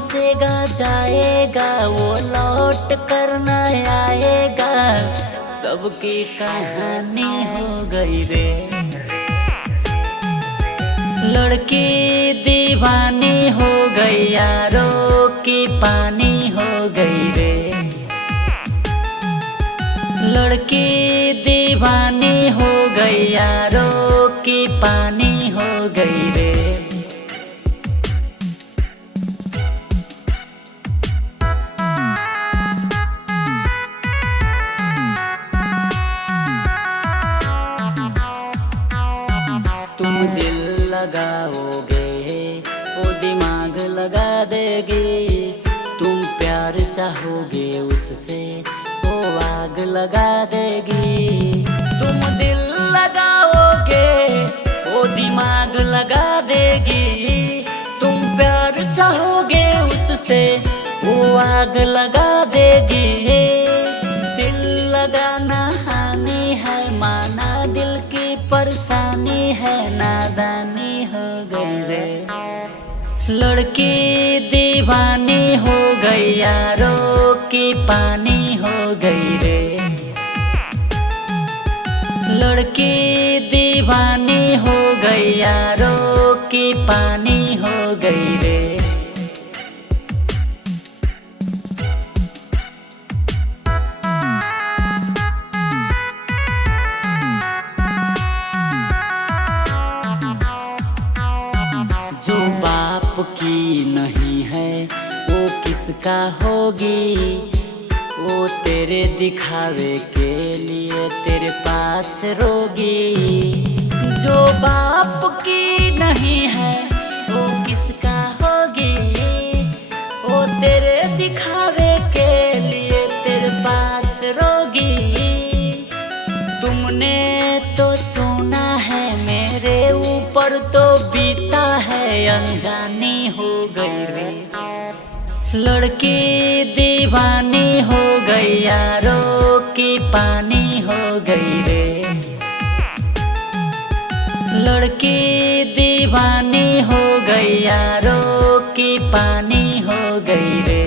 हंसेगा जाएगा, वो लौट कर न आएगा, सबकी कहानी हो गई रे। लड़की दीवानी हो गई, यारों की पानी हो गई रे। लड़की दीवानी हो गई, यारों की पानी हो गई रे। तुम दिल लगाओगे वो दिमाग लगा देगी, तुम प्यार चाहोगे उससे वो आग लगा देगी। तुम दिल लगाओगे वो दिमाग लगा देगी, तुम प्यार चाहोगे उससे वो आग लगा देगी। दिल लगाना हानि है, माना दिल की परेशानी है, नादानी हो गई रे। लड़की दीवानी हो गई, यारों की पानी हो गई रे। लड़की दीवानी हो गई, यारों की पानी हो गई रे। जो बाप की नहीं है वो किसका होगी, वो तेरे दिखावे के लिए तेरे पास रोगी। जो बाप की नहीं है वो किसका होगी, वो तेरे दिखावे के लिए तेरे पास रोगी। तुमने तो सुना है मेरे ऊपर तो बीता है, अनजानी हो गई रे। लड़की दीवानी हो गई, यारों की पानी हो गई रे। लड़की दीवानी हो गई, यारों की पानी हो गई रे।